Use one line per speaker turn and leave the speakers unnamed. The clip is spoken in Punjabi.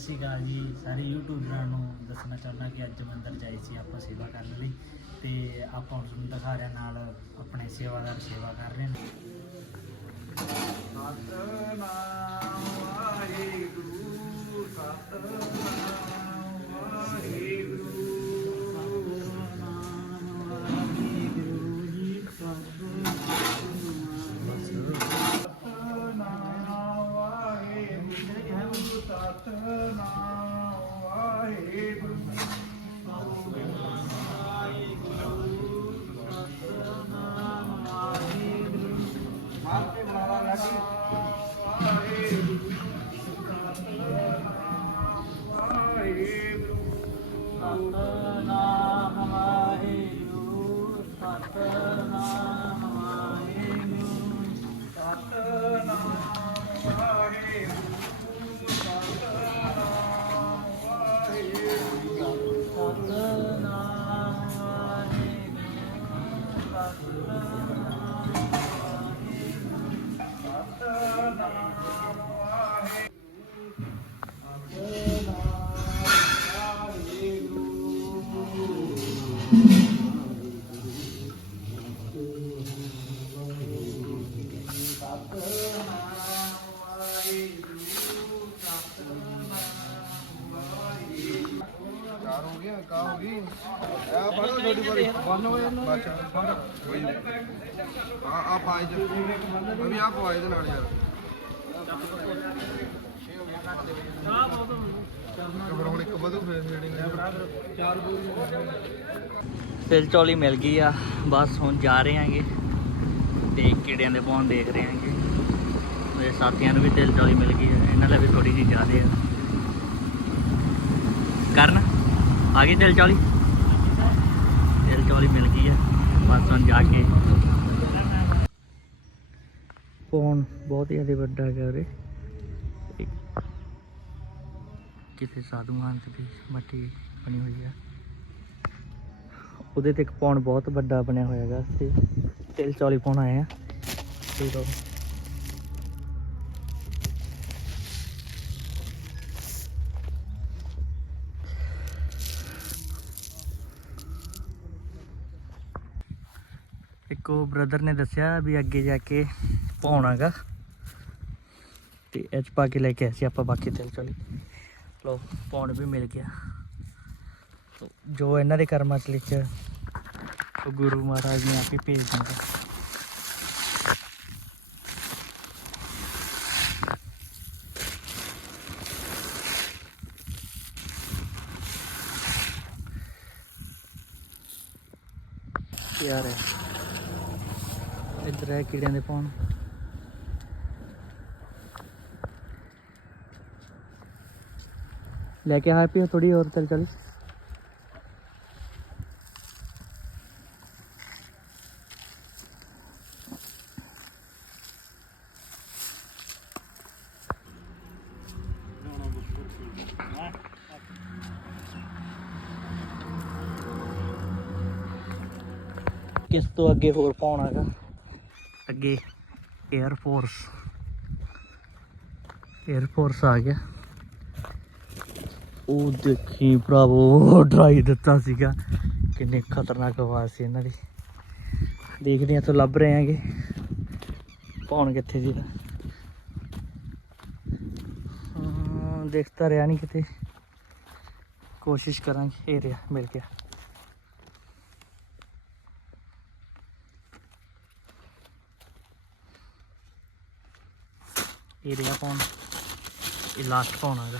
ਸ਼੍ਰੀ ਅਕਾਲ ਜੀ, ਸਾਰੇ ਯੂਟਿਊਬਰਾਂ ਨੂੰ ਦੱਸਣਾ ਚਾਹੁੰਦਾ ਕਿ ਅੱਜ ਮੰਦਰ ਜਾਈ ਸੀ ਆਪਾਂ ਸੇਵਾ ਕਰਨ ਲਈ ਤੇ ਆਪਾਂ ਹੁਣ ਤੁਹਾਨੂੰ ਦਿਖਾ ਰਿਹਾ ਨਾਲ ਆਪਣੇ ਸੇਵਾਦਾਰ ਸੇਵਾ ਕਰ ਰਹੇ ਨੇ।
ਸਤਨਾਮ ਵਾਹਿਗੁਰੂ ਸਤਨਾਮ ਵਾਹਿਗੁਰੂ। ਆ ਫੜੋ ਛੋਟੀ ਬੜੀ ਚ ਅਭੀ ਆ ਪਾਈ ਦੇ ਨਾਲ ਯਾਰ ਫਿਰ ਹੁਣ ਇੱਕ ਵਧੂ ਫੇਰ ਫੀਡਿੰਗ ਚਾਰ
ਤਿਲ ਚੌਲੀ ਮਿਲ ਗਈ ਆ। ਬਸ ਹੁਣ ਜਾ ਰਹੇ ਆਂਗੇ ਤੇ ਕੀੜਿਆਂ ਦੇ ਪੌਣ ਦੇਖ ਰਹੇ ਆਂਗੇ। ਮੇਰੇ ਸਾਥੀਆਂ ਨੂੰ ਵੀ ਤਿਲ ਚੌਲੀ ਮਿਲ ਗਈ ਆ। ਇਹਨਾਂ ਲਈ ਵੀ ਥੋੜੀ ਜਿਹੀ ਜ਼ਿਆਦੇ ਆ। ਕਰਨ, ਆ ਗਈ ਦਿਲ ਚੌਲੀ? ਤਿਲ ਚੌਲੀ ਮਿਲ ਗਈ ਆ। ਬਸ ਹੁਣ ਜਾ ਕੇ ਪੌਣ ਬਹੁਤ ਹੀ ਜ਼ਿਆਦਾ ਵੱਡਾ ਹੈਗਾ ਉਰੇ। ਕਿਸੇ ਸਾਧੂ ਮਹੰਤ ਦੀ ਮੱਟੀ ਬਣੀ ਹੋਈ ਆ। ਉਹਦੇ ਤੇ ਇੱਕ ਪੌਣ ਬਹੁਤ ਵੱਡਾ ਬਣਿਆ ਹੋਇਆ ਹੈਗਾ ਤੇ ਤਿਲ ਚੌਲੀ ਪਾਉਣ ਆਏ ਤੇ ਲਓ। ਇੱਕ ਉਹ ਬ੍ਰਦਰ ਨੇ ਦੱਸਿਆ ਵੀ ਅੱਗੇ ਜਾ ਕੇ ਪਾਉਣਾਗਾ ਤੇ ਇਹ 'ਚ ਪਾ ਕੇ ਲੈ ਕੇ ਆਏ ਸੀ ਆਪਾਂ ਬਾਕੀ ਤਿਲ ਚੌਲੀ। ਲੋ ਪੌਣ ਵੀ ਮਿਲ ਗਿਆ। ਜੋ ਇਹਨਾਂ ਦੇ ਕਰਮਾਂ 'ਚ ਲਿਖਿਆ ਉਹ ਗੁਰੂ ਮਹਾਰਾਜ ਨੇ ਆਪੇ ਭੇਜ ਦਿੰਦੇ ਯਾਰ ਹੈ ਇੱਧਰ ਹੈ ਕੀੜਿਆਂ ਦੇ ਪੌਣ ਲੈ ਕੇ ਆ ਪੀ ਥੋੜੀ ਹੋਰ ਚੱਲ ਚੱਲ। ਕਿਸ ਤੋਂ ਅੱਗੇ ਹੋਰ ਪਾਉਣਾਗਾ ਅੱਗੇ 에ਅਰ ਫੋਰਸ 에ਅਰ ਫੋਰਸ ਆ ਗਿਆ। ਉਹ ਦੇਖੀ ਭਰਾਵੋ ਡਰਾਈ ਦਿੱਤਾ ਸੀਗਾ। ਕਿੰਨੇ ਖਤਰਨਾਕ ਆਵਾਜ਼ ਸੀ ਇਹਨਾਂ ਦੀ। ਦੇਖਦੇ ਆ ਤੋਂ ਲੱਭ ਰਹੇ ਆਂਗੇ ਪਾਉਣ ਕਿੱਥੇ ਸੀ ਹਾਂ, ਦੇਖਤਾ ਰਿਹਾ ਨਹੀਂ ਕਿਤੇ। ਕੋਸ਼ਿਸ਼ ਕਰਾਂਗੇ, ਇਹ ਰਿਹਾ, ਮਿਲ ਗਿਆ। ਇਹ ਰਿਹਾ ਪਾਉਣ ਇਹ ਲਾਸਟ ਪਾਉਣਾ ਹੈਗਾ